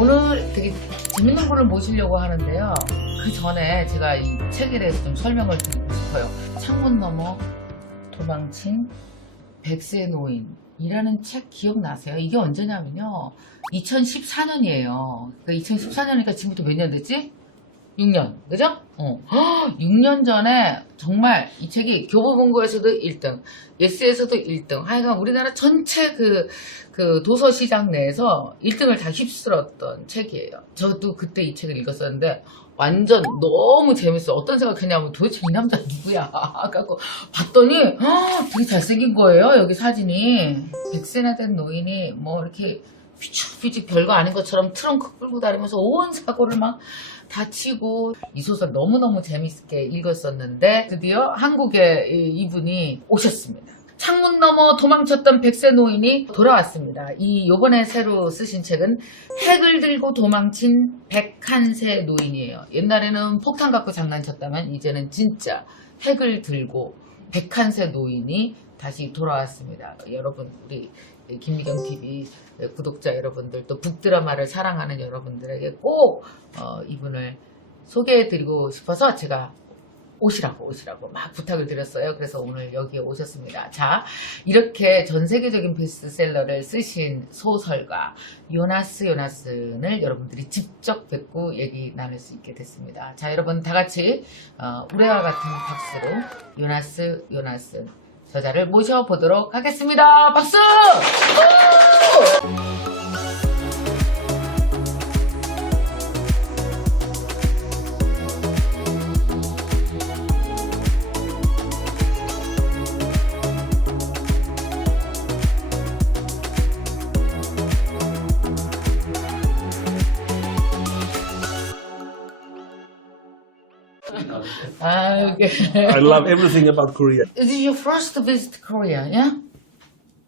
오늘 되게 재밌는 분을 모시려고 하는데요. 그 전에 제가 이 책에 대해서 좀 설명을 드리고 싶어요. 창문넘어 도망친 100세 노인이라는 책 기억나세요? 이게 언제냐면요. 2014년이에요. 그러니까 2014년이니까 지금부터 몇 년 됐지? 6년. 그죠? 6년 전에 정말 이 책이 교보문고에서도 1등, 예스에서도 1등, 하여간 우리나라 전체 그 도서시장 내에서 1등을 다 휩쓸었던 책이에요. 저도 그때 이 책을 읽었었는데 완전 너무 재밌어. 어떤 생각했냐면 도대체 이 남자 누구야? 하고 봤더니 되게 잘생긴 거예요. 여기 사진이. 100세나 된 노인이 뭐 이렇게 휘죽휘죽 별거 아닌 것처럼 트렁크 끌고 다니면서 온 사고를 막 다치고, 이 소설 너무너무 재밌게 읽었었는데 드디어 한국에 이분이 오셨습니다. 창문넘어 도망쳤던 100세 노인이 돌아왔습니다. 요번에 새로 쓰신 책은 핵을 들고 도망친 101세 노인이에요. 옛날에는 폭탄 갖고 장난쳤다면 이제는 진짜 핵을 들고 101세 노인이 다시 돌아왔습니다. 여러분, 우리 김미경 TV 구독자 여러분들, 또 북드라마를 사랑하는 여러분들에게 꼭 이분을 소개해드리고 싶어서 제가 오시라고 막 부탁을 드렸어요. 그래서 오늘 여기에 오셨습니다. 자, 이렇게 전 세계적인 베스트셀러를 쓰신 소설가 요나스요나손을 여러분들이 직접 뵙고 얘기 나눌 수 있게 됐습니다. 자, 여러분 다 같이 우레와 같은 박수로 요나스요나손 저자를 모셔보도록 하겠습니다. 박수! I love everything about Korea. Is it your first visit Korea, yeah?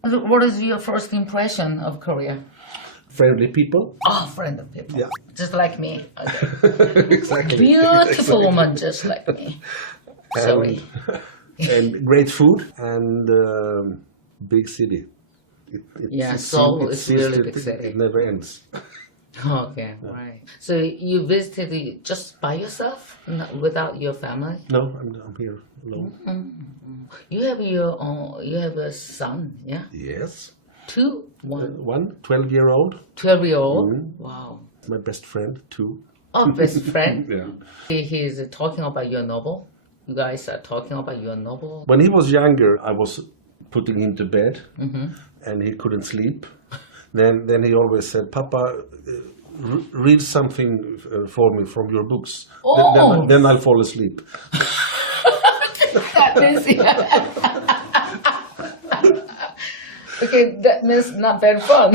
What is your first impression of Korea? Friendly people. Oh, friend of people. Yeah. Just like me. Okay. Exactly. Beautiful Exactly. woman just like me. Sorry. And great food and big city. Yeah, Seoul is seems really that big city. It never ends. Okay, right. So you visited it just by yourself, not without your family? No, I'm here alone. You have a son, yeah? Yes. Two? One? One 12-year-old. 12-year-old? Wow. My best friend, too. Oh, best friend? Yeah. He's talking about your novel. You guys are talking about your novel. When he was younger, I was putting him to bed, and he couldn't sleep. Then he always said, "Papa, read something for me from your books. Oh. Then I'll fall asleep." Okay, that's not very fun.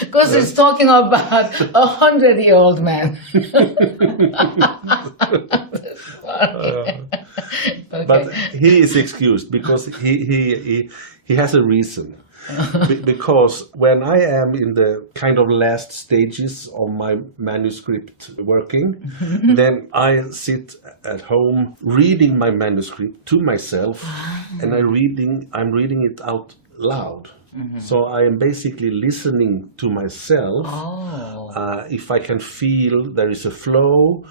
Because it's talking about 100-year-old man. Okay. But he is excused because he has a reason. Because when I am in the kind of last stages of my manuscript working, then I sit at home reading my manuscript to myself, and I'm reading it out loud. So I am basically listening to myself. Oh. If I can feel there is a flow,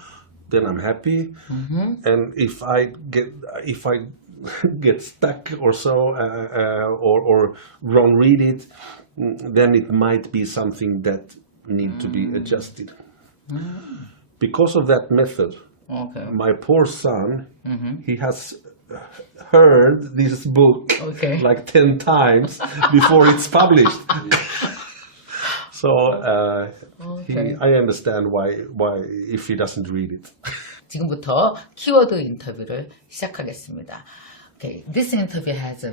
then I'm happy. And if I get stuck or so, or wrong read it, then it might be something that need to be adjusted. Because of that method, Okay. my poor son, he has heard this book like 10 times before it's published. So I understand why if he doesn't read it. 지금부터 키워드 인터뷰를 시작하겠습니다. Okay, this interview has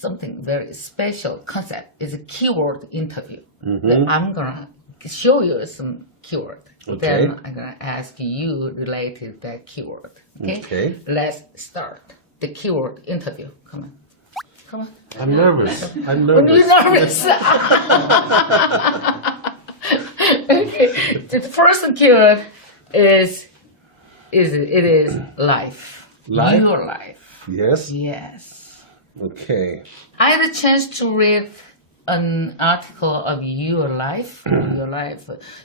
something very special concept. It's a keyword interview. I'm gonna show you some keyword. Okay. Then I'm gonna ask you related that keyword. Okay? Let's start the keyword interview. Come on. I'm nervous. I'm You're nervous. nervous. Okay. The first keyword is life. Life? Your life. Yes. Yes. Okay. I had a chance to read an article of your life.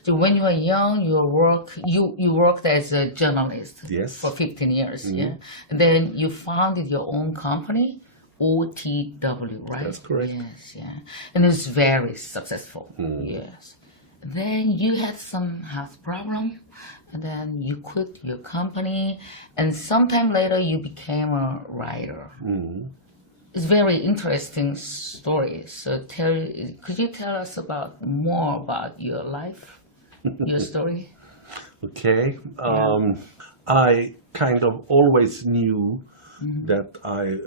So when you were young, you worked as a journalist Yes. for 15 years. Yeah, and then you founded your own company, OTW, right? That's correct. Yes, yeah, and it's very successful. Yes. Then you had some health problem, and then you quit your company, and sometime later you became a writer. It's very interesting story. So could you tell us more about your life, your story? Okay. I kind of always knew that I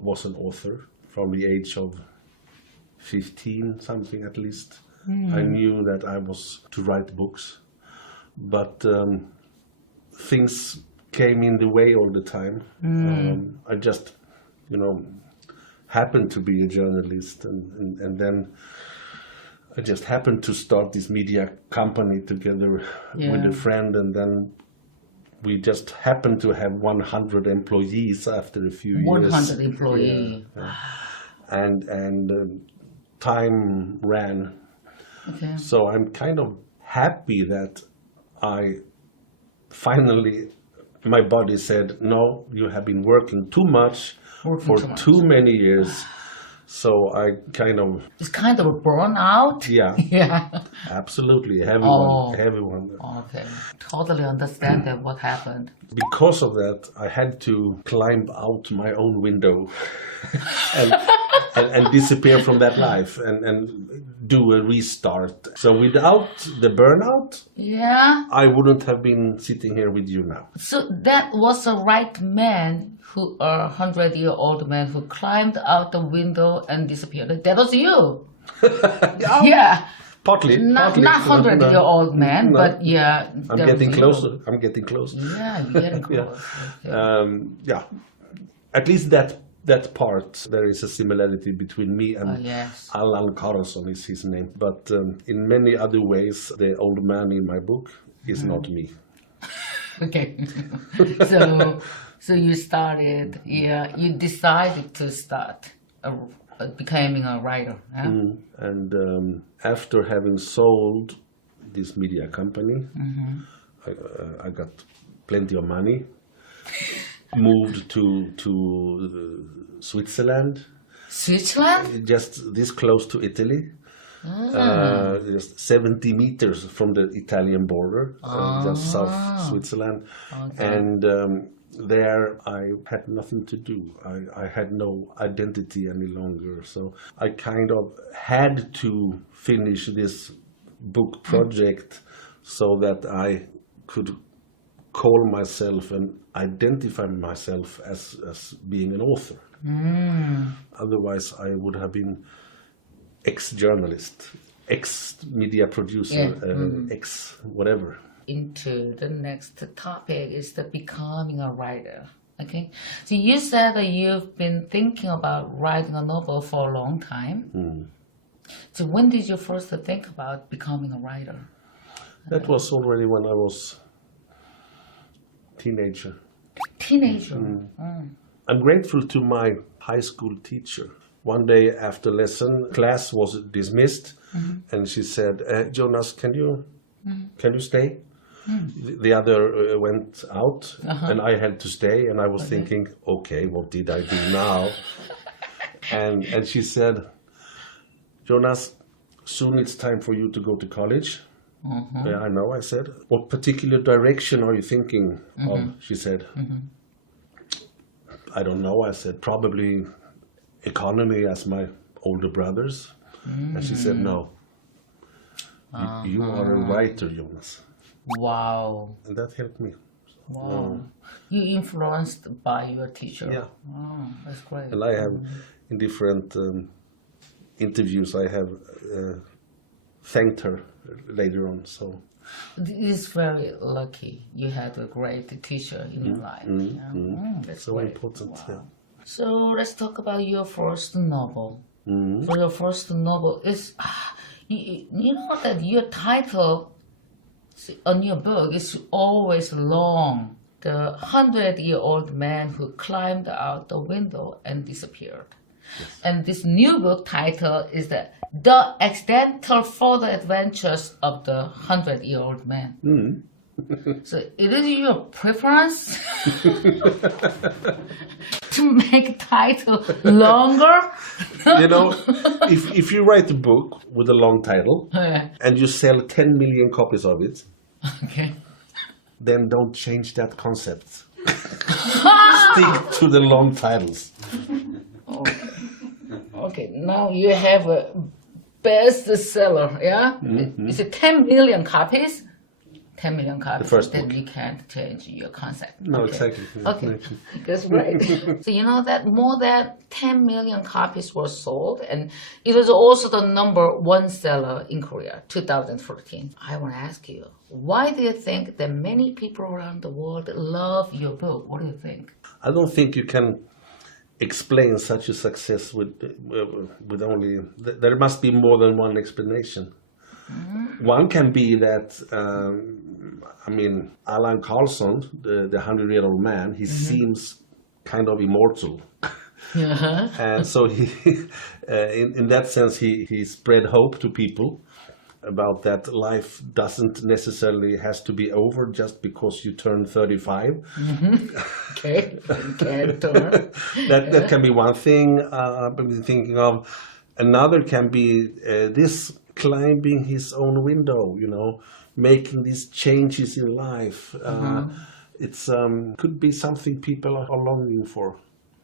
was an author from the age of 15, something at least. I knew that I was to write books, but things came in the way all the time. I just, happened to be a journalist, and then I just happened to start this media company together with a friend, and then we just happened to have 100 employees after a few years. 100 employees. Yeah. And time ran. Okay. So I'm kind of happy that I finally, my body said, no, you have been working too much for too many years. So I kind of... It's kind of a burnout? Yeah. Yeah. Absolutely. Heavy one. Okay. Totally understand that what happened. Because of that, I had to climb out my own window and disappear from that life and do a restart. So without the burnout, I wouldn't have been sitting here with you now. So that was the right man, a 100-year-old man who climbed out the window and disappeared. That was you. Yeah. Partly. Not 100-year-old man, but yeah. I'm getting closer. I'm getting closer. Yeah, you're getting close. Yeah. At least that part, there is a similarity between me and Allan Carlson is his name. But in many other ways, the old man in my book is not me. Okay. So you started, you decided to start becoming a writer. Yeah? And after having sold this media company, I got plenty of money. Moved to Switzerland. Switzerland? Just this close to Italy. Just 70 meters from the Italian border, just south Switzerland. Okay. And there I had nothing to do. I had no identity any longer. So I kind of had to finish this book project so that I could call myself and identify myself as being an author. Otherwise, I would have been ex-journalist, ex-media producer, ex-whatever. Into the next topic is the becoming a writer. Okay, so you said that you've been thinking about writing a novel for a long time. So when did you first think about becoming a writer? That was already when I was teenager. I'm grateful to my high school teacher. One day after lesson, class was dismissed, and she said, "Jonas, can you stay?" The other went out, and I had to stay, and I was thinking, okay, what did I do now? and she said, "Jonas, soon it's time for you to go to college." Yeah, I know, I said. "What particular direction are you thinking of?" She said. "I don't know," I said. "Probably economy as my older brothers." And she said, "No, you are a writer, Jonas." Wow. And that helped me. Wow. You influenced by your teacher. Yeah. Oh, that's great. And I have, in different interviews, I have thanked her later on. So it's very lucky you had a great teacher in your life. That's so great. important. Wow. Yeah. So let's talk about your first novel. So your first novel is, you know that your title on your book is always long. The 100-year-old man who climbed out the window and disappeared. And this new book title is The Accidental Further Adventures of the 100-Year-Old Man. So it is your preference to make title longer? You know, if you write a book with a long title Yeah. and you sell 10 million copies of it, Okay. then don't change that concept. Stick to the long titles. Okay, now you have a bestseller, yeah? Is it 10 million copies? 10 million copies. The first then book. you can't change your concept. No, Okay. exactly. Okay, that's right. So you know that more than 10 million copies were sold, and it was also the #1 seller in Korea, 2014. I want to ask you, why do you think that many people around the world love your book? What do you think? I don't think you can explain such a success with only. There must be more than one explanation. One can be that, Alan Carlson, the 100-year-old man, he seems kind of immortal. And so he, in that sense, he spread hope to people about that life doesn't necessarily has to be over just because you turn 35. Okay, turn. That can be one thing I've been thinking of. Another can be this climbing his own window, you know, making these changes in life. It's could be something people are longing for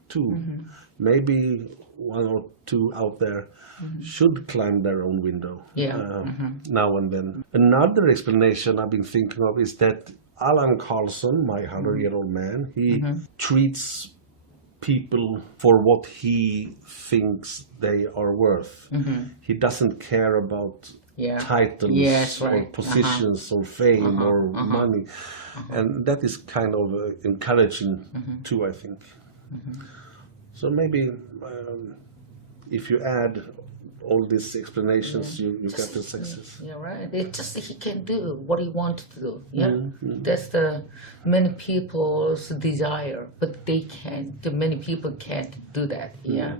too. Maybe one or two out there should climb their own window now and then. Another explanation I've been thinking of is that Alan Carlson, my 100-year-old man, he treats people for what he thinks they are worth. He doesn't care about titles or positions or fame or money. And that is kind of encouraging too, I think. So maybe if you add all these explanations, you get the success. Yeah, right. It's just he can do what he wants to do. Yeah, that's the many people's desire, but they can't. The many people can't do that. Yeah.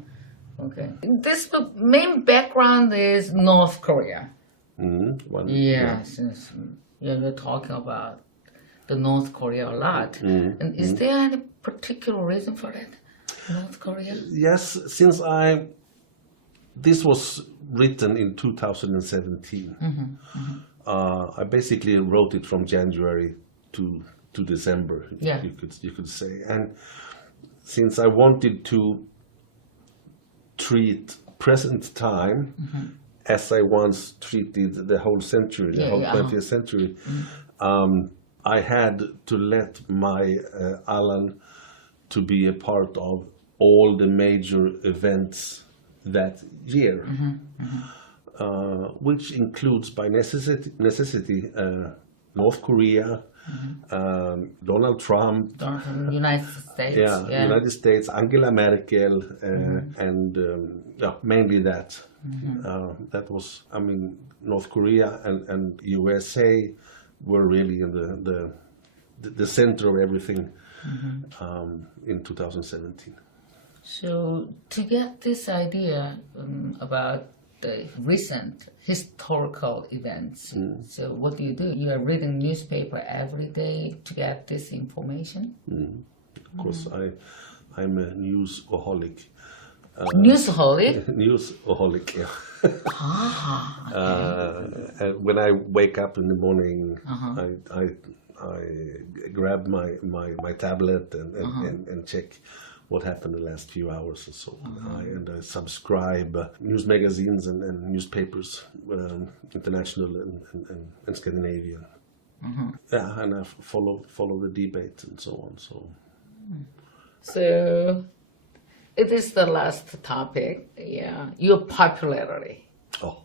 Okay. This book main background is North Korea. Since we're talking about the North Korea a lot, and is there any particular reason for that? North Korea? Yes, since this was written in 2017. I basically wrote it from January to December. Yeah. You could say, and since I wanted to treat present time as I once treated the whole century, the whole 20th century, I had to let my Alan to be a part of all the major events that year, which includes by necessity North Korea, Donald Trump, United States, United States, Angela Merkel, and mainly that. That was, North Korea and USA were really in the center of everything in 2017. So to get this idea about the recent historical events, so what do? You are reading newspaper every day to get this information? Of course, I'm a newsaholic. Newsaholic? Newsaholic, yeah. And when I wake up in the morning, I grab my tablet and check what happened the last few hours or so. I subscribe news magazines and newspapers, international and Scandinavian. Yeah, and I follow the debate and so on. So it is the last topic. Yeah, your popularity.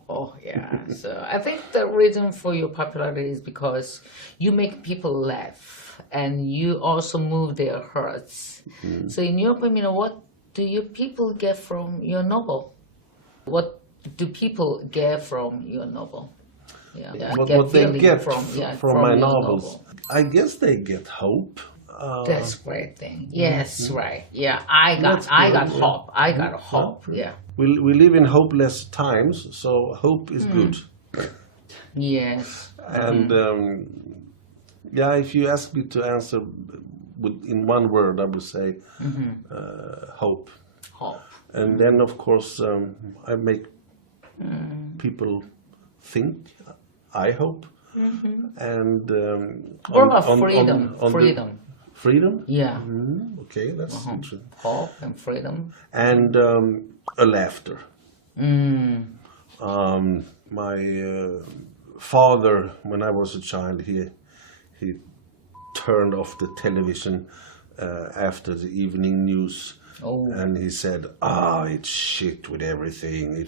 Oh yeah. So I think the reason for your popularity is because you make people laugh and you also move their hearts. So in your opinion, what do you people get from your novel? What do people get from your novel? What they get from my novels? I guess they get hope. That's great thing. Yes, right. Yeah, I got hope. I got hope. Yeah. We live in hopeless times, so hope is good. Yes. And yeah, if you ask me to answer in one word, I would say hope. Hope. And then, of course, I make people think. I hope. And what about freedom? Freedom. Freedom? Yeah. Okay, that's interesting. Hope and freedom. And a laughter. My father, when I was a child, he turned off the television after the evening news, and he said, it's shit with everything.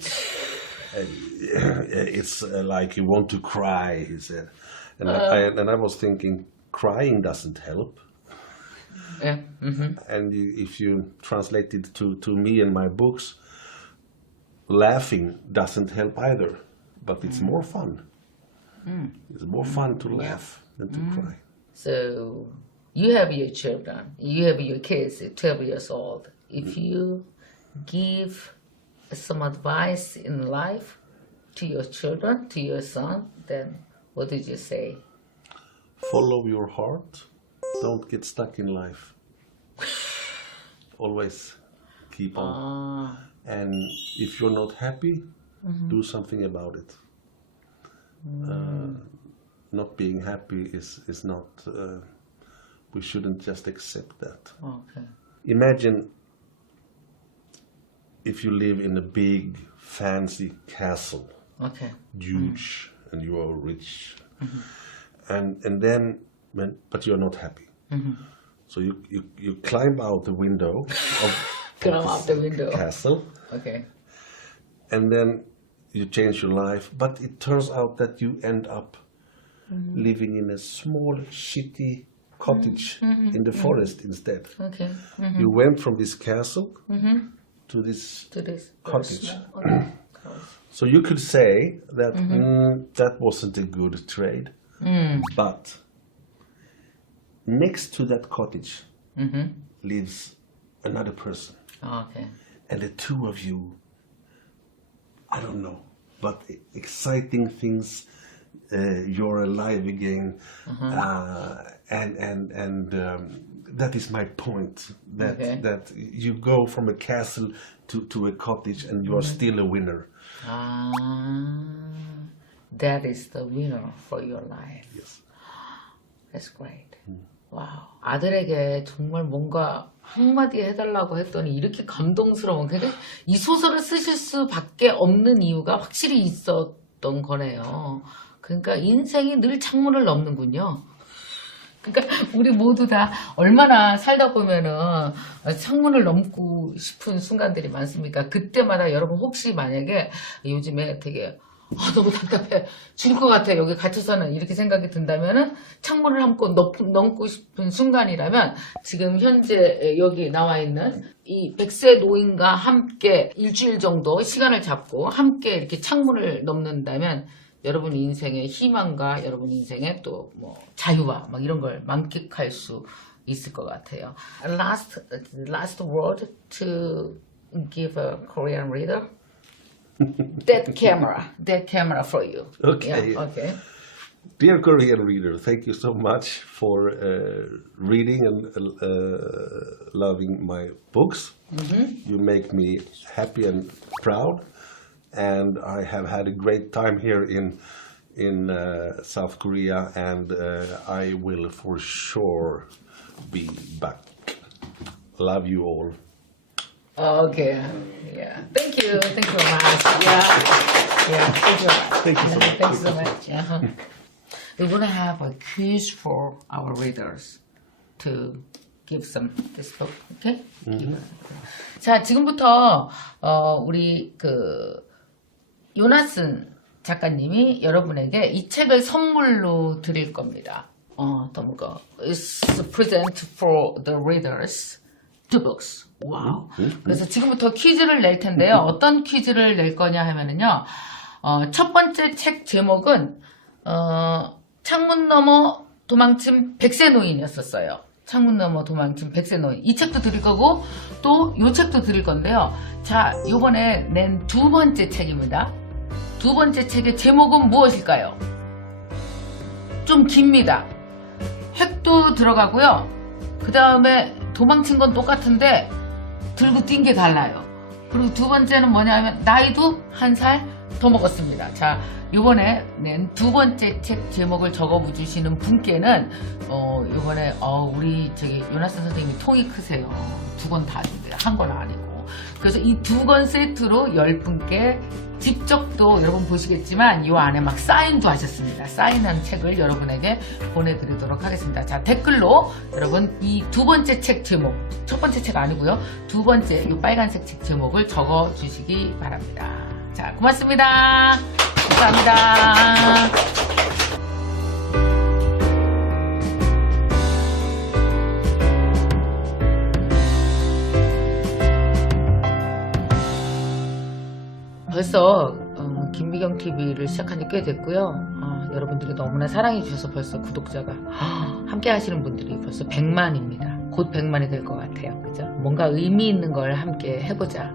It's like you want to cry, he said. And I was thinking, crying doesn't help. Yeah. And if you translate it to me and my books, laughing doesn't help either, but it's more fun. It's more fun to laugh than to cry. So you have your children, you have your kids, 12 years old. If you give some advice in life to your children, to your son, then what did you say? Follow your heart. Don't get stuck in life. Always keep on. And if you're not happy, do something about it. Not being happy is not, we shouldn't just accept that. Okay. Imagine if you live in a big, fancy castle, huge, and you are rich, and then, but you're not happy. So you climb out the window of the castle, and then you change your life, but it turns out that you end up living in a small, shitty cottage in the forest instead. You went from this castle to this cottage. So you could say that that wasn't a good trade, but next to that cottage lives another person. And the two of you, I don't know, but exciting things, you're alive again, and that is my point, that you go from a castle to a cottage and you are still a winner. That is the winner for your life. Yes. That's great. 와우. 아들에게 정말 뭔가 한마디 해달라고 했더니 이렇게 감동스러운, 그러니까 이 소설을 쓰실 수밖에 없는 이유가 확실히 있었던 거네요. 그러니까 인생이 늘 창문을 넘는군요. 그러니까 우리 모두 다 얼마나 살다 보면은 창문을 넘고 싶은 순간들이 많습니까? 그때마다 여러분 혹시 만약에 요즘에 되게 너무 답답해 죽을 것 같아 여기 갇혀서는 이렇게 생각이 든다면은 창문을 한번 넘고 싶은 순간이라면 지금 현재 여기 나와 있는 이 100세 노인과 함께 일주일 정도 시간을 잡고 함께 이렇게 창문을 넘는다면 여러분 인생의 희망과 여러분 인생의 또 뭐 자유와 막 이런 걸 만끽할 수 있을 것 같아요. Last word to give a Korean reader. That camera for you. Okay. Yeah, okay. Dear Korean reader, thank you so much for reading and loving my books. You make me happy and proud, and I have had a great time here in South Korea, and I will for sure be back. Love you all. Okay. Yeah. Thank you. Thank you very much. Yeah. Thank you. Thank you so much. Thanks so much. We're gonna have a quiz for our readers to give some this book. Okay? 자, 지금부터 우리 그 요나슨 작가님이 여러분에게 이 책을 선물로 드릴 겁니다. It's present for the readers. Two books. 와우. 그래서 지금부터 퀴즈를 낼 텐데요. 어떤 퀴즈를 낼 거냐 하면은요. 첫 번째 책 제목은 창문넘어 도망친 100세 노인이었었어요. 창문넘어 도망친 백세 노인, 이 책도 드릴 거고 또 요 책도 드릴 건데요. 자, 요번에 낸 두 번째 책입니다. 두 번째 책의 제목은 무엇일까요? 좀 깁니다. 획도 들어가고요. 그 다음에 도망친 건 똑같은데 들고 뛴 게 달라요. 그리고 두 번째는 뭐냐면 나이도 한 살 더 먹었습니다. 자, 요번에 낸 두 번째 책 제목을 적어주시는 분께는 요번에 우리 요나손 선생님이 통이 크세요. 두 권 다 준대요. 한 건 아니고. 그래서 이 두 권 세트로 10분께 직접 또 여러분 보시겠지만 요 안에 막 사인도 하셨습니다. 사인한 책을 여러분에게 보내드리도록 하겠습니다. 자, 댓글로 여러분 이 두 번째 책 제목, 첫 번째 책 아니고요. 두 번째 요 빨간색 책 제목을 적어주시기 바랍니다. 자, 고맙습니다. 감사합니다. 벌써 김미경 TV를 시작한 지 꽤 됐고요. 여러분들이 너무나 사랑해 주셔서 벌써 구독자가 함께 하시는 분들이 벌써 100만입니다. 곧 100만이 될 것 같아요. 그죠? 뭔가 의미 있는 걸 함께 해보자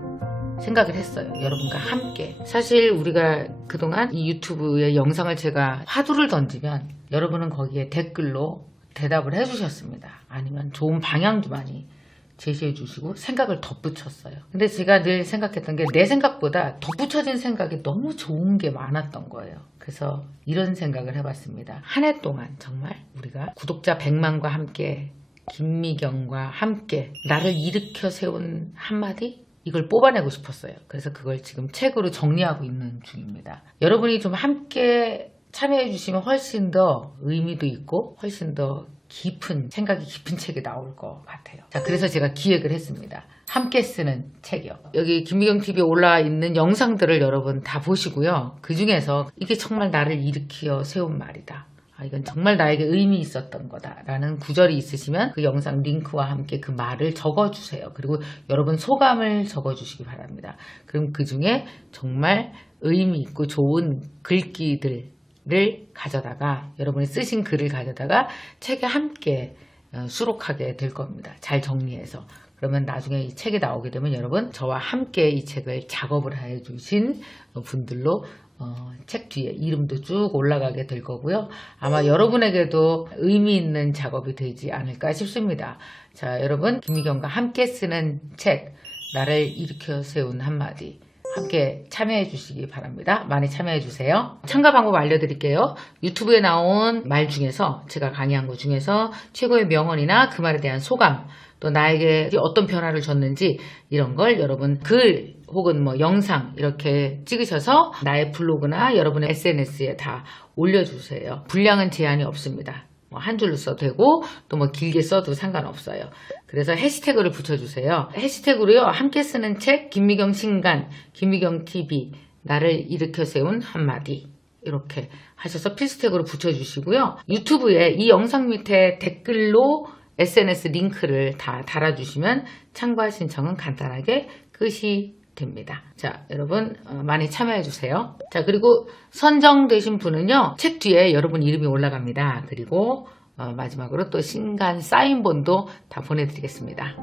생각을 했어요. 여러분과 함께. 사실 우리가 그동안 이 유튜브에 영상을 제가 화두를 던지면 여러분은 거기에 댓글로 대답을 해주셨습니다. 아니면 좋은 방향도 많이 제시해 주시고 생각을 덧붙였어요. 근데 제가 늘 생각했던 게 내 생각보다 덧붙여진 생각이 너무 좋은 게 많았던 거예요. 그래서 이런 생각을 해봤습니다. 한 해 동안 정말 우리가 구독자 100만과 함께 김미경과 함께 나를 일으켜 세운 한마디? 이걸 뽑아내고 싶었어요. 그래서 그걸 지금 책으로 정리하고 있는 중입니다. 여러분이 좀 함께 참여해 주시면 훨씬 더 의미도 있고 훨씬 더 깊은 생각이 깊은 책이 나올 것 같아요. 자, 그래서 제가 기획을 했습니다. 함께 쓰는 책이요. 여기 김미경 TV에 올라와 있는 영상들을 여러분 다 보시고요. 그 중에서 이게 정말 나를 일으켜 세운 말이다. 이건 정말 나에게 의미 있었던 거다라는 구절이 있으시면 그 영상 링크와 함께 그 말을 적어주세요. 그리고 여러분 소감을 적어주시기 바랍니다. 그럼 그 중에 정말 의미 있고 좋은 글귀들 를 가져다가 여러분이 쓰신 글을 가져다가 책에 함께 수록하게 될 겁니다. 잘 정리해서. 그러면 나중에 이 책이 나오게 되면 여러분 저와 함께 이 책을 작업을 해주신 분들로 책 뒤에 이름도 쭉 올라가게 될 거고요. 아마 여러분에게도 의미 있는 작업이 되지 않을까 싶습니다. 자, 여러분 김미경과 함께 쓰는 책 나를 일으켜 세운 한마디 함께 참여해 주시기 바랍니다. 많이 참여해 주세요. 참가 방법 알려드릴게요. 유튜브에 나온 말 중에서 제가 강의한 것 중에서 최고의 명언이나 그 말에 대한 소감 또 나에게 어떤 변화를 줬는지 이런 걸 여러분 글 혹은 뭐 영상 이렇게 찍으셔서 나의 블로그나 여러분의 SNS에 다 올려주세요. 분량은 제한이 없습니다. 한 줄로 써도 되고 또 뭐 길게 써도 상관없어요. 그래서 해시태그를 붙여주세요. 해시태그로요. 함께 쓰는 책 김미경 신간 김미경 TV 나를 일으켜 세운 한마디 이렇게 하셔서 필수태그로 붙여주시고요. 유튜브에 이 영상 밑에 댓글로 SNS 링크를 다 달아주시면 참가 신청은 간단하게 끝이 됩니다. 자, 여러분 많이 참여해주세요. 자, 그리고 선정되신 분은요. 책 뒤에 여러분 이름이 올라갑니다. 그리고 마지막으로 또 신간 사인본도 다 보내드리겠습니다.